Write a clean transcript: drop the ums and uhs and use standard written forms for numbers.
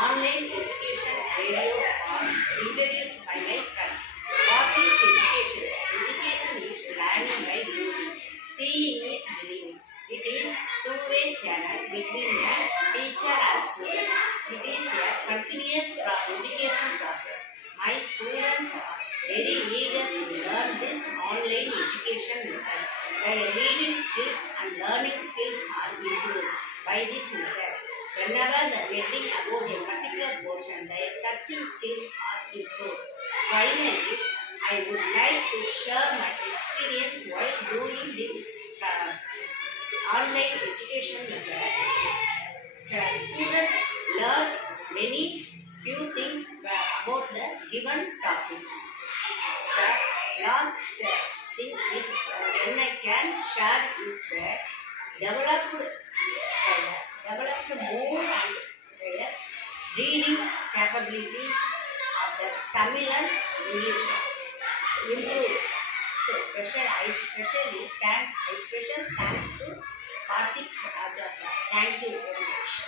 Online education radio was introduced by my friends. What is education? Education is learning by doing. Seeing is believing. It is two-way channel between a teacher and student. It is a continuous education process. My students are very eager to learn this online education method. Their reading skills and learning skills are improved by this method. Whenever they are getting about a particular portion, their searching skills are improved. Finally, I would like to share my experience while doing this online education method. So, students learn many few things about the given topics. The last thing which when I can share is that developed more and their reading capabilities of the Tamil and English improved. So special thanks to Karthik Raja sir. Thank you very much.